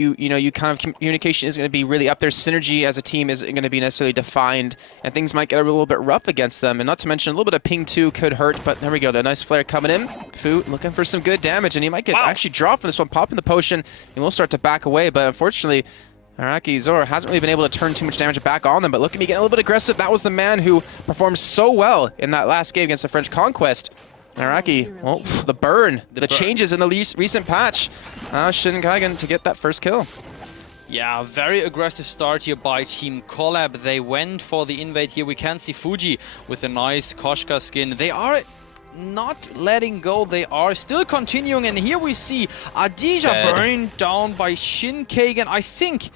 you kind of communication is going to be really up there. Synergy as a team isn't going to be necessarily defined, and things might get a little bit rough against them. And not to mention a little bit of ping too could hurt. But there we go. The nice flare coming in. Fu looking for some good damage, and he might get actually dropped for this one. Popping the potion, and we'll start to back away. But unfortunately, Araki Zoro hasn't really been able to turn too much damage back on them. But look at me getting a little bit aggressive. That was the man who performed so well in that last game against the French Conquest. Araki, well, the burn, the changes in the recent patch. Shin Kaigen to get that first kill. Yeah, very aggressive start here by Team Collab. They went for the invade here. We can see Fuji with a nice Koshka skin. They are not letting go. They are still continuing. And here we see Adija burned down by Shin Kaigen. I think,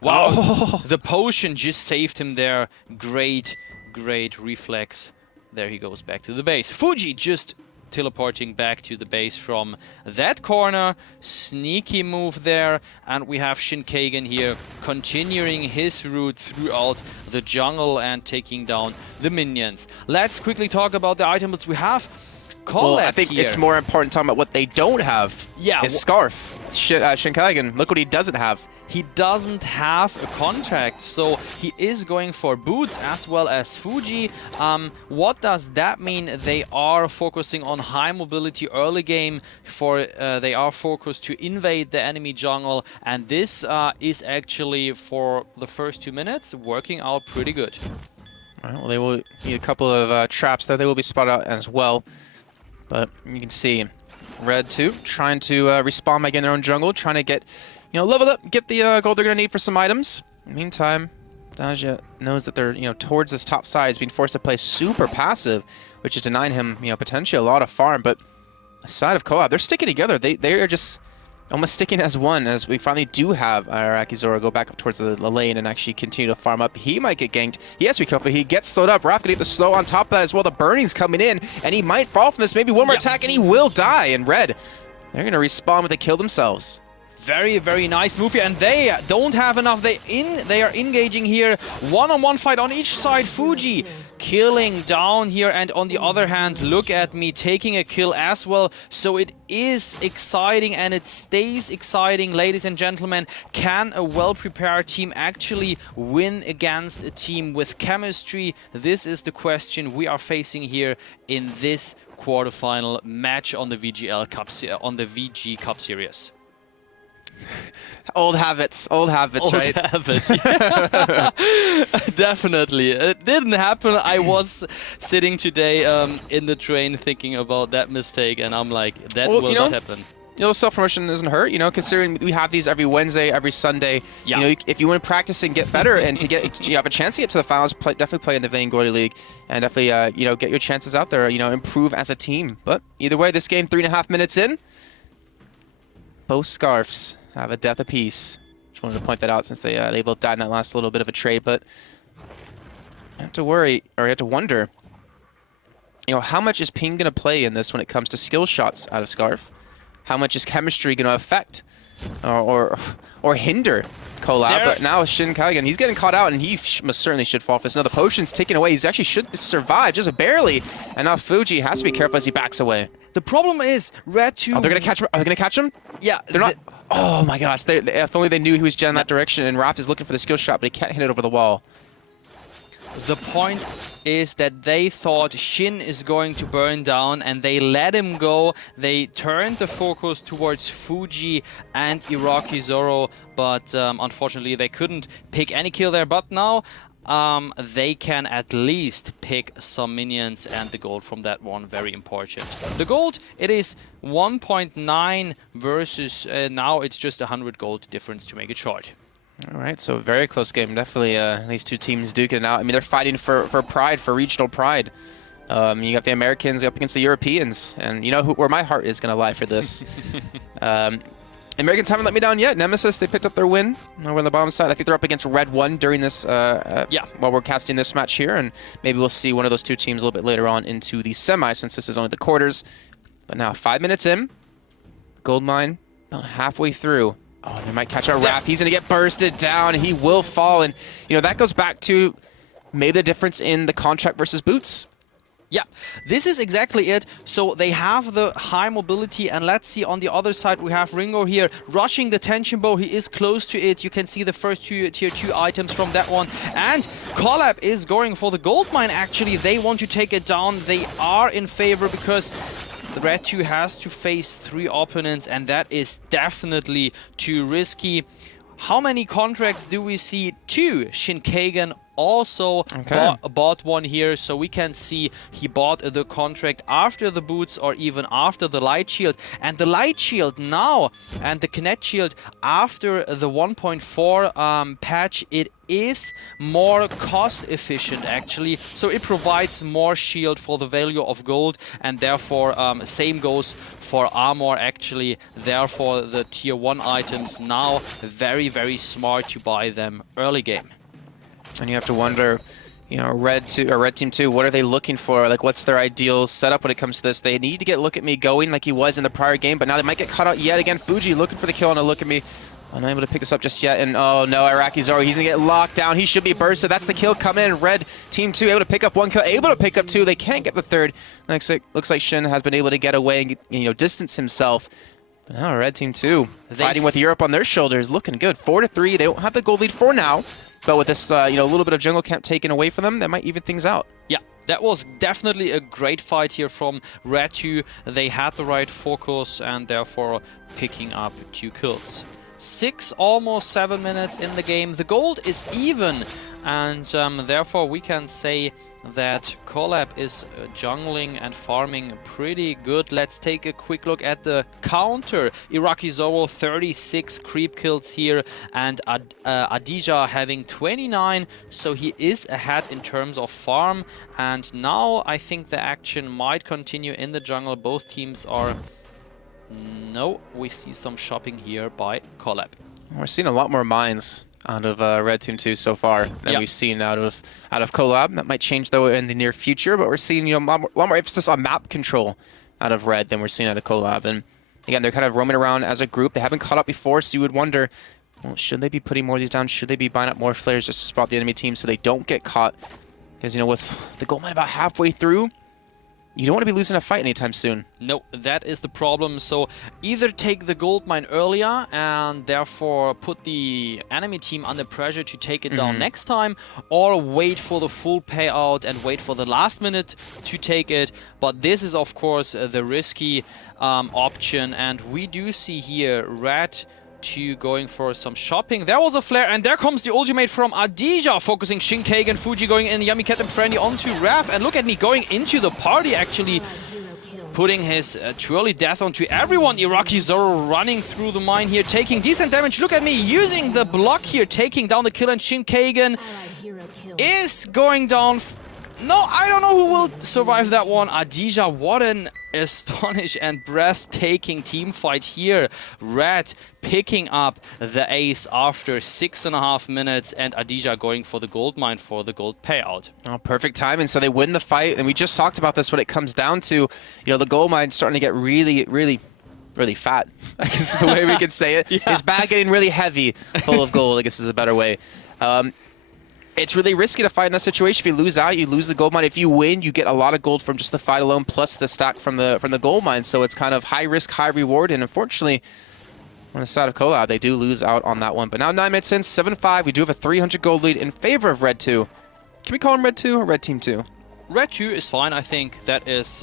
wow, the potion just saved him there. Great, great reflex. There he goes back to the base. Fuji just teleporting back to the base from that corner. Sneaky move there. And we have Shin Kaigen here continuing his route throughout the jungle and taking down the minions. Let's quickly talk about the items we have. Well, I think it's more important talking about what they don't have. Yeah. His scarf. Shin Kaigen, look what he doesn't have. He doesn't have a contract, so he is going for boots as well as Fuji. What does that mean? They are focusing on high mobility early game. They are focused to invade the enemy jungle, and this is actually for the first 2 minutes working out pretty good. All right, well, they will need a couple of traps there. They will be spotted out as well, but you can see Red 2 trying to respawn back in their own jungle, trying to get, level up, get the gold they're going to need for some items. In the meantime, Daja knows that they're, towards this top side. He's being forced to play super passive, which is denying him, potentially a lot of farm. But aside of Collab, they're sticking together. They are just almost sticking as one, as we finally do have Araki Zoro go back up towards the lane and actually continue to farm up. He might get ganked. He has to be careful. He gets slowed up. Raph gonna get the slow on top of that as well. The burning's coming in, and he might fall from this. Maybe one more attack, and he will die. And Red, they're going to respawn when they kill themselves. Very, very nice move here, and they don't have enough. They are engaging here. One-on-one fight on each side. Fuji killing down here, and on the other hand, look at me taking a kill as well. So it is exciting, and it stays exciting, ladies and gentlemen. Can a well-prepared team actually win against a team with chemistry? This is the question we are facing here in this quarterfinal match on the VGL Cup, on the VG Cup Series. Old habits, right? Old habits, yeah. Definitely. It didn't happen. I was sitting today in the train thinking about that mistake, and I'm like, that will not happen. Self-promotion doesn't hurt, considering we have these every Wednesday, every Sunday. Yeah. If you want to practice and get better and to get, you have a chance to get to the finals, definitely play in the Vainglory League and definitely, get your chances out there, improve as a team. But either way, this game, 3.5 minutes in, both scarves have a death apiece. Just wanted to point that out since they both died in that last little bit of a trade. But I have to worry, or I have to wonder, how much is ping going to play in this when it comes to skill shots out of Scarf? How much is chemistry going to affect or hinder Collab? But now Shin Kaigen, he's getting caught out, and he most certainly should fall for this. Now the potion's taken away. He actually should survive, just barely. And now Fuji has to be careful as he backs away. The problem is Red 2... Oh, they're going to catch him? Are they going to catch him? Yeah. They're not... Oh my gosh, if only they knew he was in that direction, and Raph is looking for the skill shot, but he can't hit it over the wall. The point is that they thought Shin is going to burn down, and they let him go. They turned the focus towards Fuji and Araki Zoro, but unfortunately they couldn't pick any kill there. But now they can at least pick some minions, and the gold from that one, very important. The gold, it is 1.9 versus now it's just 100 gold difference to make it short. All right, so very close game. Definitely these two teams duking it out. I mean, they're fighting for pride, for regional pride. You got the Americans up against the Europeans, and where my heart is going to lie for this. Americans haven't let me down yet. Nemesis, they picked up their win. We're on the bottom side. I think they're up against Red 1 during this, while we're casting this match here, and maybe we'll see one of those two teams a little bit later on into the semi, since this is only the quarters. But now 5 minutes in, gold mine about halfway through. Oh, they might catch our Raph. He's going to get bursted down. He will fall. And, that goes back to maybe the difference in the contract versus boots. Yeah, this is exactly it. So they have the high mobility, and let's see on the other side we have Ringo here rushing the tension bow. He is close to it. You can see the first two tier 2 items from that one. And Collab is going for the gold mine actually. They want to take it down. They are in favor because the Red 2 has to face 3 opponents, and that is definitely too risky. How many contracts do we see? 2. Shinkagen also bought one here, so we can see he bought the contract after the boots or even after the light shield. And the light shield now and the kinetic shield after the 1.4 patch, it is more cost efficient actually, so it provides more shield for the value of gold, and therefore same goes for armor actually. Therefore the tier 1 items now very smart to buy them early game. And you have to wonder, you know, Red Team 2, what are they looking for? Like, what's their ideal setup when it comes to this? They need to get Look at Me going like he was in the prior game, but now they might get caught out yet again. Fuji looking for the kill on a Look at Me. Unable to pick this up just yet, and oh no, Iraqi Zoro, he's gonna get locked down. He should be bursted. That's the kill coming in. Red Team 2 able to pick up 1 kill, able to pick up 2. They can't get the 3rd. Looks like Shin has been able to get away and, you know, distance himself. But now Red Team 2 fighting with Europe on their shoulders, looking good. 4-3. They don't have the gold lead for now, but with this, you know, a little bit of jungle camp taken away from them, that might even things out. Yeah. That was definitely a great fight here from Red 2. They had the right focus and therefore picking up 2 kills. 6, almost 7 minutes in the game. The gold is even, and therefore we can say that Collab is jungling and farming pretty good. Let's take a quick look at the counter. Iraqi Zoro 36 creep kills here, and Adija having 29, so he is ahead in terms of farm. And now I think the action might continue in the jungle. Both teams are... No, we see some shopping here by Collab. We're seeing a lot more mines out of Red Team 2 so far than we've seen out of Collab. That might change though in the near future, but we're seeing, you know, a lot more emphasis on map control out of Red than we're seeing out of Collab. And again, they're kind of roaming around as a group. They haven't caught up before, so you would wonder, well, should they be putting more of these down? Should they be buying up more flares just to spot the enemy team so they don't get caught? Because, you know, with the gold mine about halfway through, you don't want to be losing a fight anytime soon. No, that is the problem. So either take the gold mine earlier and therefore put the enemy team under pressure to take it down next time, or wait for the full payout and wait for the last minute to take it. But this is of course the risky option, and we do see here Red 2 going for some shopping. There was a flare, and there comes the ultimate from Adija, focusing Shinkagen, Fuji going in, Yummy Cat and Friendly onto Raf, and look at me going into the party actually, putting his twirly death onto everyone. Iraqi Zoro running through the mine here, taking decent damage. Look at me using the block here, taking down the kill, and Shinkagen is going down. No, I don't know who will survive that one. Adija, what an astonish and breathtaking team fight here. Red picking up the ace after 6.5 minutes, and Adija going for the gold mine for the gold payout. Oh, perfect timing. So they win the fight, and we just talked about this when it comes down to, you know, the gold mine starting to get really fat, I guess is the way we could say it. His bag getting really heavy, full of gold, I guess is a better way. It's really risky to fight in that situation. If you lose out, you lose the gold mine. If you win, you get a lot of gold from just the fight alone, plus the stack from the gold mine. So it's kind of high risk, high reward. And unfortunately, on the side of Collab, they do lose out on that one. But now 9 minutes in, 7-5. We do have a 300 gold lead in favor of Red 2. Can we call him Red 2 or Red Team 2? Red 2 is fine. I think that is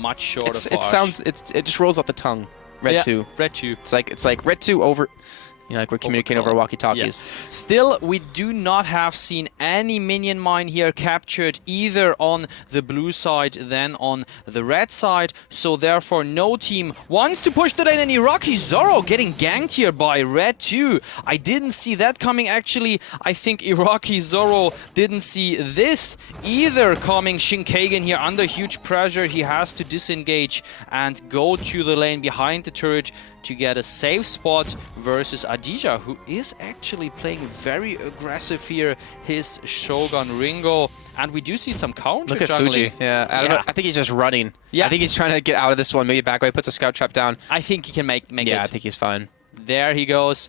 much shorter. It just rolls off the tongue. Red 2. Red 2. It's like Red 2 over. You know, like we're communicating over walkie-talkies. Yeah. Still, we do not have seen any minion mine here captured either on the blue side than on the red side. So therefore, no team wants to push the lane. And Iraqi Zoro getting ganked here by Red 2. I didn't see that coming. Actually, I think Iraqi Zoro didn't see this either coming. Shinkagen here under huge pressure. He has to disengage and go to the lane behind the turret to get a safe spot versus Adija, who is actually playing very aggressive here, his Shogun Ringo. And we do see some counter juggling. Look at Fuji. Yeah, I don't know. I think he's just running. Yeah. I think he's trying to get out of this one, maybe back away, puts a scout trap down. I think he can make it. Yeah, I think he's fine. There he goes.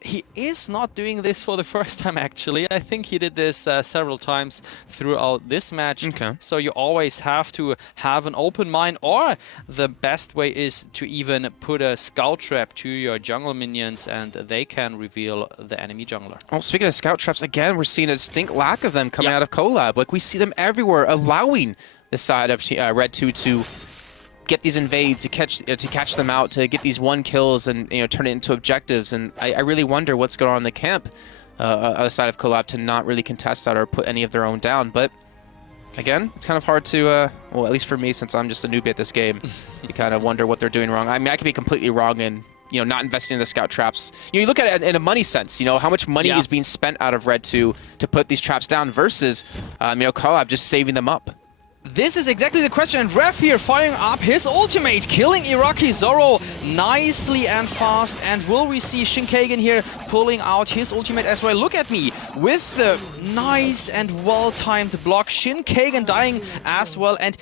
he is not doing this for the first time, actually. I think he did this several times throughout this match. Okay. So you always have to have an open mind, or the best way is to even put a scout trap to your jungle minions, and they can reveal the enemy jungler. Well, speaking of scout traps, again, we're seeing a distinct lack of them coming out of Collab. Like, we see them everywhere, allowing the side of Red 2 to get these invades, to catch them out, to get these 1 kills and turn it into objectives. And I really wonder what's going on in the camp on the side of Collab to not really contest that or put any of their own down. But again, it's kind of hard to, well, at least for me, since I'm just a newbie at this game, you kind of wonder what they're doing wrong. I mean, I could be completely wrong in not investing in the scout traps. You look at it in a money sense, how much money is being spent out of Red 2 to put these traps down versus, Collab just saving them up. This is exactly the question, and Ref here firing up his ultimate, killing Iraqi Zoro nicely and fast. And will we see Shinkagen here pulling out his ultimate as well? Look at me, with the nice and well-timed block, Shinkagen dying as well. And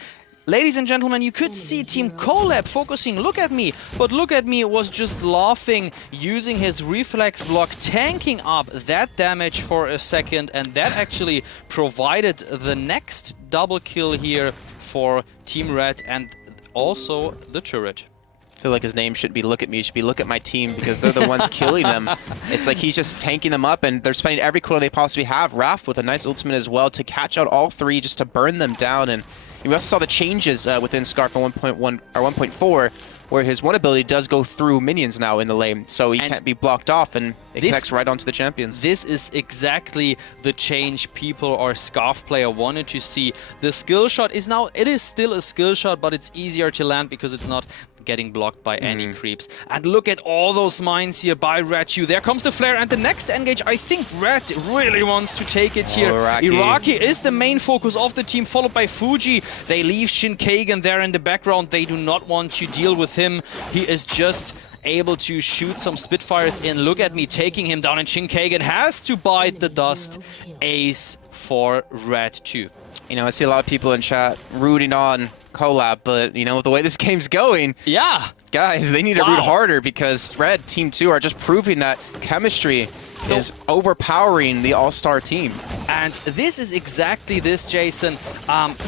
ladies and gentlemen, you could see Team Collab focusing, look at me, but look at me was just laughing, using his reflex block, tanking up that damage for a second, and that actually provided the next double kill here for Team Red and also the turret. I feel like his name shouldn't be Look at Me, it should be Look at My Team, because they're the ones killing them. It's like he's just tanking them up, and they're spending every cooldown they possibly have. Raph with a nice ultimate as well to catch out all 3, just to burn them down. And we also saw the changes within Scarf in 1.1 or 1.4, where his one ability does go through minions now in the lane, so he can't be blocked off, and it connects right onto the champions. This is exactly the change people or Scarf player wanted to see. The skill shot is now, it is still a skill shot, but it's easier to land because it's not getting blocked by any creeps. And look at all those mines here by Red 2. There comes the flare, and the next engage, I think Red really wants to take it here. Iraqi is the main focus of the team, followed by Fuji. They leave Shinkagen there in the background. They do not want to deal with him. He is just able to shoot some Spitfires in. Look at me taking him down, and Shinkagen has to bite the dust. Ace for Red 2. I see a lot of people in chat rooting on Collab, but, the way this game's going, guys, they need to root harder, because Red Team 2 are just proving that chemistry is overpowering the all-star team. And this is exactly this, Jason.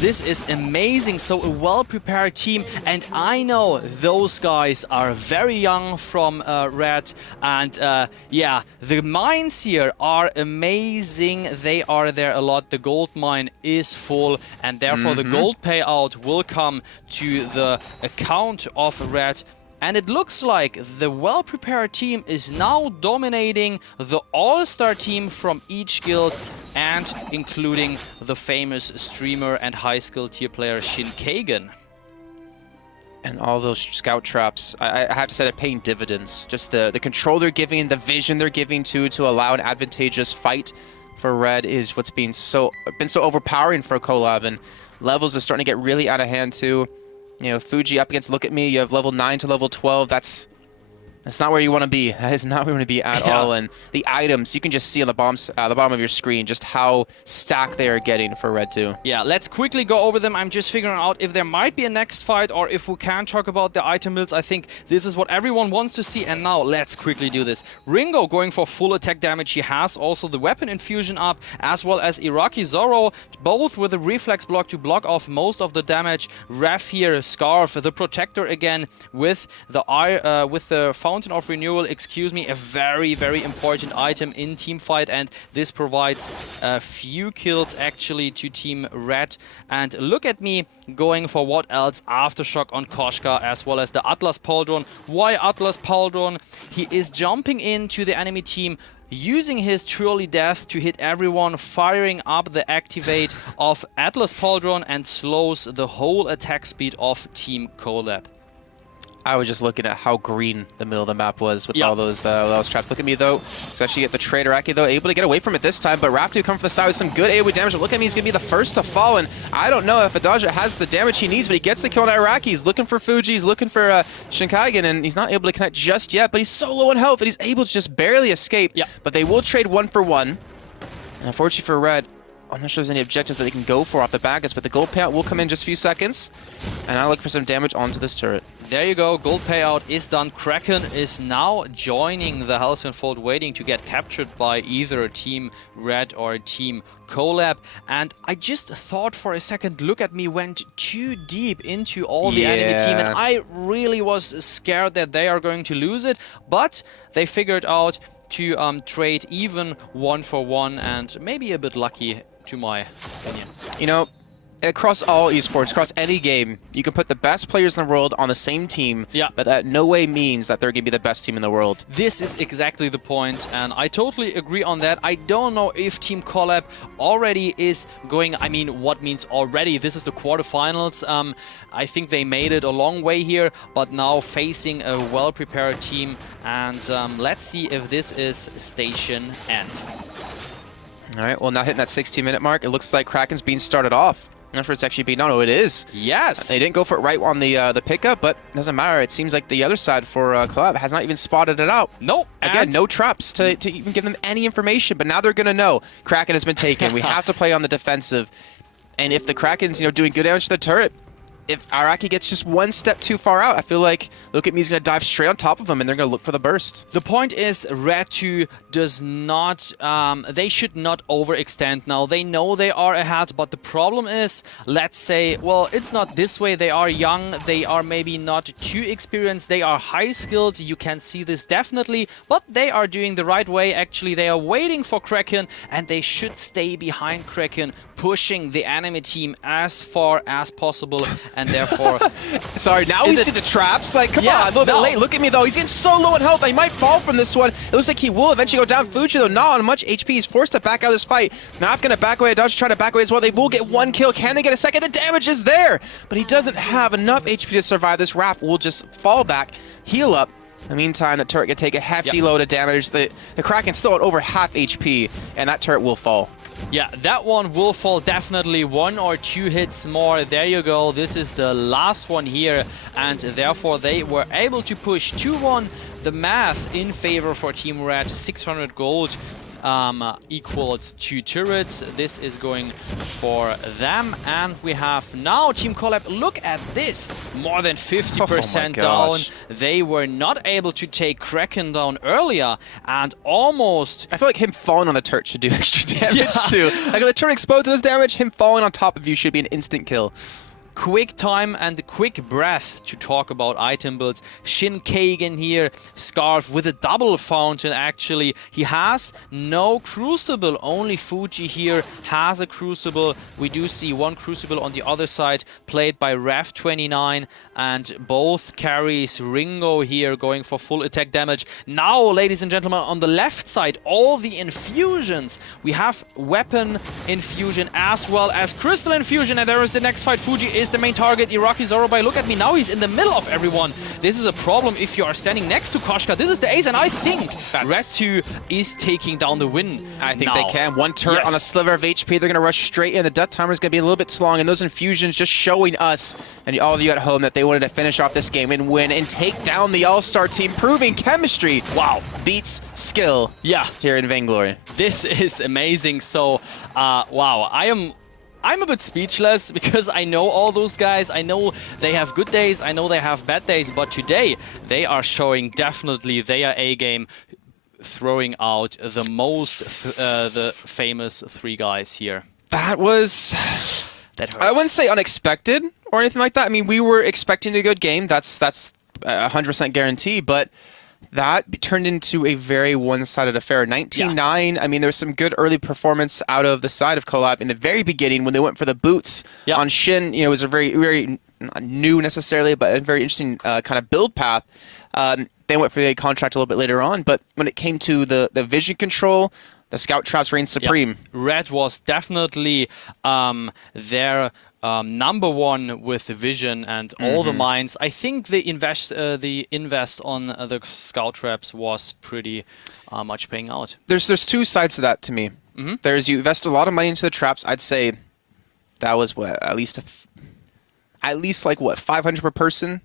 This is amazing. So a well-prepared team. And I know those guys are very young from Red. And yeah, the mines here are amazing. They are there a lot. The gold mine is full. And therefore the gold payout will come to the account of Red. And it looks like the well-prepared team is now dominating the all-star team from each guild, and including the famous streamer and high-skill tier player Shinkagen. And all those scout traps, I have to say, they're paying dividends. Just the control they're giving, the vision they're giving to allow an advantageous fight for Red is what's been so overpowering for Collab, and levels are starting to get really out of hand too. Fuji up against Look at Me, you have level 9 to level 12, that's not where you want to be. That is not where you want to be at all. And the items, you can just see on the bottom of your screen just how stacked they are getting for Red 2. Yeah, let's quickly go over them. I'm just figuring out if there might be a next fight, or if we can talk about the item builds. I think this is what everyone wants to see, and now let's quickly do this. Ringo going for full attack damage. He has also the weapon infusion up, as well as Iraqi Zoro, both with a reflex block to block off most of the damage. Ref here, Scarf, the protector again, with the Fountain of Renewal, a very, very important item in teamfight, and this provides a few kills actually to Team Red. And look at me going for what else? Aftershock on Koshka, as well as the Atlas Pauldron. Why Atlas Pauldron? He is jumping into the enemy team, using his Truly Death to hit everyone, firing up the activate of Atlas Pauldron, and slows the whole attack speed of Team Collab. I was just looking at how green the middle of the map was with all those traps. Look at me, though. Especially get the trade Iraqi, though, able to get away from it this time. But Raptor come from the side with some good AoE damage. But look at me, he's going to be the first to fall. And I don't know if Adaja has the damage he needs, but he gets the kill on Iraqi. He's looking for Fuji. He's looking for Shinkagen, and he's not able to connect just yet. But he's so low on health that he's able to just barely escape. But they will trade 1 for 1. And unfortunately for Red, I'm not sure there's any objectives that they can go for off the back, but the gold payout will come in just a few seconds. And I look for some damage onto this turret. There you go, gold payout is done. Kraken is now joining the Halcyon Fold, waiting to get captured by either Team Red or Team Collab. And I just thought for a second, look at me, went too deep into all the enemy team, and I really was scared that they are going to lose it, but they figured out to trade even 1-for-1, and maybe a bit lucky to my opinion. You know, across all esports, across any game, you can put the best players in the world on the same team, but that no way means that they're going to be the best team in the world. This is exactly the point, and I totally agree on that. I don't know if Team Collab already is going, I mean, what means already? This is the quarterfinals. I think they made it a long way here, but now facing a well-prepared team, and let's see if this is station end. All right, well, now hitting that 16-minute mark, it looks like Kraken's being started off. I'm not sure it's actually being... No, it is. Yes. They didn't go for it right on the pickup, but it doesn't matter. It seems like the other side for Collab has not even spotted it out. Nope. Again, no traps to even give them any information, but now they're going to know Kraken has been taken. We have to play on the defensive. And if the Kraken's, doing good damage to the turret, if Araki gets just one step too far out, I feel like Look At Me's going to dive straight on top of them, and they're going to look for the burst. The point is, Red 2 does not... they should not overextend now. They know they are ahead, but the problem is, let's say, well, it's not this way. They are young. They are maybe not too experienced. They are high-skilled. You can see this definitely, but they are doing the right way. Actually, they are waiting for Kraken, and they should stay behind Kraken, pushing the enemy team as far as possible, and therefore... Sorry, now we see the traps. Like, come on, a little bit late. Look at me, though. He's getting so low in health. He might fall from this one. It looks like he will eventually go down. Fuji, though, not on much HP. He's forced to back out of this fight. Naf going to back away. Dodge trying to back away as well. They will get one kill. Can they get a second? The damage is there, but he doesn't have enough HP to survive. This Raph will just fall back, heal up. In the meantime, the turret can take a hefty load of damage. The Kraken's still at over half HP, and that turret will fall. Yeah, that one will fall definitely. 1 or 2 hits more. There you go. This is the last one here, and therefore they were able to push 2-1. The math in favor for Team Red, 600 gold equals 2 turrets. This is going for them, and we have now Team Collab. Look at this, more than 50% down. They were not able to take Kraken down earlier, and almost... I feel like him falling on the turret should do extra damage too. Like if the turret exposes damage, him falling on top of you should be an instant kill. Quick time and quick breath to talk about item builds. Shin Kagan here, Scarf with a double fountain actually. He has no Crucible, only Fuji here has a Crucible. We do see one Crucible on the other side played by Rev29, and both carries Ringo here going for full attack damage. Now, ladies and gentlemen, on the left side, all the infusions. We have Weapon Infusion as well as Crystal Infusion, and there is the next fight. Fuji is the main target. Iraqi Zorobai, look at me, now he's in the middle of everyone. This is a problem if you are standing next to Koshka. This is the ace, and I think Red 2 is taking down the win. I think they can. One turret on a sliver of HP. They're going to rush straight in. The death timer is going to be a little bit too long, and those infusions just showing us and all of you at home that they wanted to finish off this game and win and take down the All-Star team, proving chemistry. Wow. Beats skill here in Vainglory. This is amazing. So, wow, I'm a bit speechless because I know all those guys. I know they have good days. I know they have bad days. But today, they are showing definitely their A-game, throwing out the most, the famous 3 guys here. That was... That hurts. I wouldn't say unexpected or anything like that. I mean, we were expecting a good game. That's 100% guarantee. But that turned into a very one-sided affair. 19-9, I mean, there was some good early performance out of the side of Collab in the very beginning when they went for the boots on Shin. You know, it was a very, very, not new necessarily, but a very interesting kind of build path. They went for the contract a little bit later on, but when it came to the vision control, the scout traps reigned supreme. Red was definitely their #1 with the vision and all the mines. I think the invest on the scout traps was pretty much paying out. There's 2 sides to that to me. There's you invest a lot of money into the traps. I'd say that was what, at least like what, 500 per person.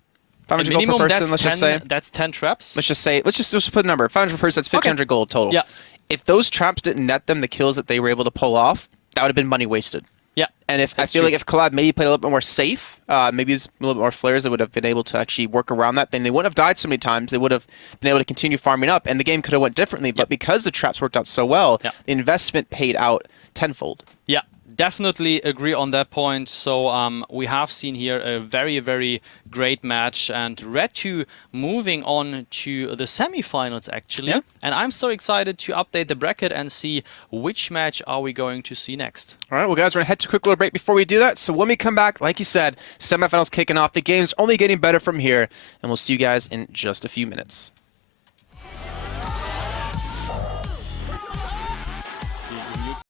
500 gold per person. Let's just say that's 10 traps. Let's just put a number. 500 per person. That's 1,500 gold total. Yeah. If those traps didn't net them the kills that they were able to pull off, that would have been money wasted. Yeah. And I that's feel true. like if Collab maybe played a little bit more safe, maybe used a little bit more flares, they would have been able to actually work around that. Then they wouldn't have died so many times. They would have been able to continue farming up, and the game could have went differently. But because the traps worked out so well, Yeah. the investment paid out tenfold. Yeah, definitely agree on that point. So we have seen here a very, very great match, and Red 2 moving on to the semifinals actually. Yeah. And I'm so excited to update the bracket and see which match are we going to see next. All right, well, guys, we're going to head to a quick little break before we do that. So when we come back, like you said, semifinals kicking off. The game's only getting better from here, and we'll see you guys in just a few minutes.